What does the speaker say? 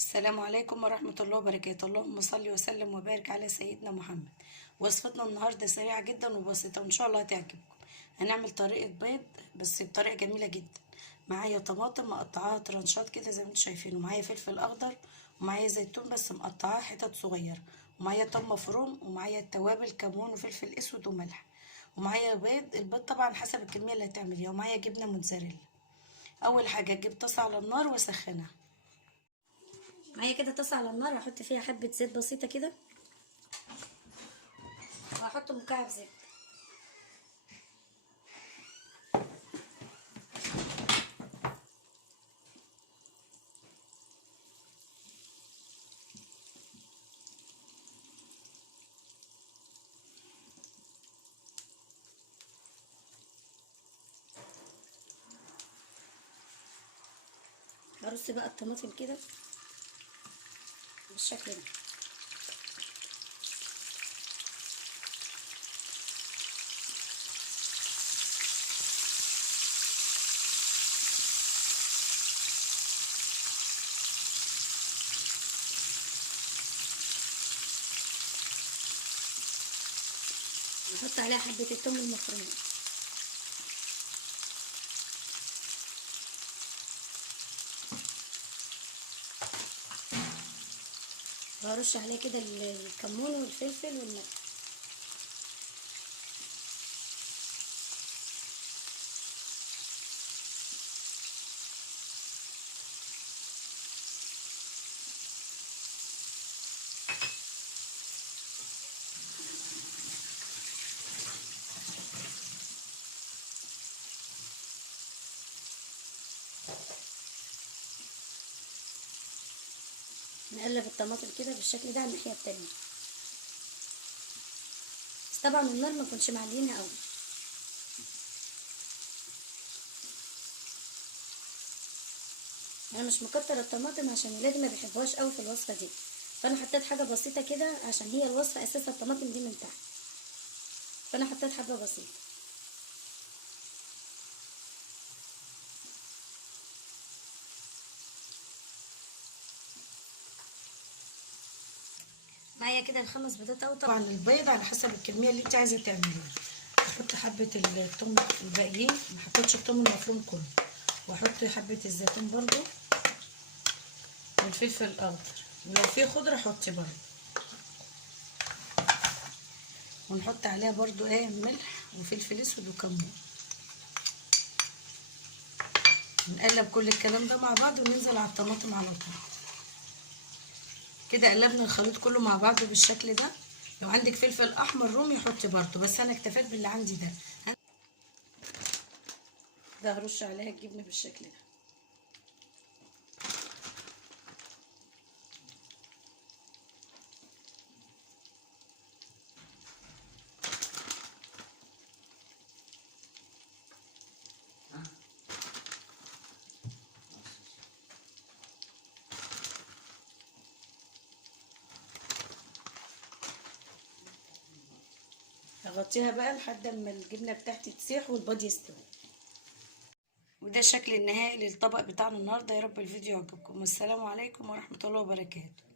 السلام عليكم ورحمة الله وبركاته. اللهم صل وسلم وبارك على سيدنا محمد. وصفتنا النهاردة سريعة جدا وبسيطة وإن شاء الله هتعجبكم. هنعمل طريقة بيض بس بطريقة جميلة جدا. معايا طماطم مقطعاها طرنشات كده زي ما انتم شايفين، ومعايا فلفل أخضر، ومعايا زيتون بس مقطعاه حتت صغيرة، ومعايا توم مفروم، ومعايا التوابل كمون وفلفل أسود وملح، ومعايا بيض. البيض طبعا حسب الكمية اللي هتعمليها، ومعايا جبنة موتزاريلا. أول حاجة أجيب طاسة على النار وأسخنها. معايا كده طاسه على النار، هحط فيها حبه زيت بسيطه كده، وهحط مكعب زيت. هرص بقى الطماطم كده بالشكل ده. هحط عليها حبه الثوم المفرومه، وهرش عليها كده الكمون والفلفل والملح. نقلب الطماطم كده بالشكل ده على الناحيه التانيه، بس طبعا النار ما تكونش معلينها قوي. انا مش مكتره الطماطم عشان ولادي ما بيحبوهاش قوي في الوصفه دي، فانا حطيت حاجه بسيطه كده عشان هي الوصفه اساسا الطماطم دي من تحت، فانا حطيت حبه بسيطه. معايا كده الخمس بيضات اهو. طبعا البيض على حسب الكميه اللي انت عايزه تعمليها. احط حبه الثوم الباقيين، ما حطيتش الثوم المفروم كله، واحط حبه الزيتون برضو والفلفل الاخضر، ولو في خضره حطي برضو، ونحط عليها برضو ملح وفلفل اسود وكمون. نقلب كل الكلام ده مع بعض وننزل على الطماطم على طول. كده قلبنا الخليط كله مع بعضه بالشكل ده. لو عندك فلفل احمر رومي حطي برضو، بس انا اكتفيت باللي عندي ده. هرش عليها الجبنه بالشكل ده. هغطيها بقى لحد اما الجبنه بتاعتي تسيح والبيض يستوي. وده الشكل النهائي للطبق بتاعنا النهارده. يا رب الفيديو يعجبكم، والسلام عليكم ورحمه الله وبركاته.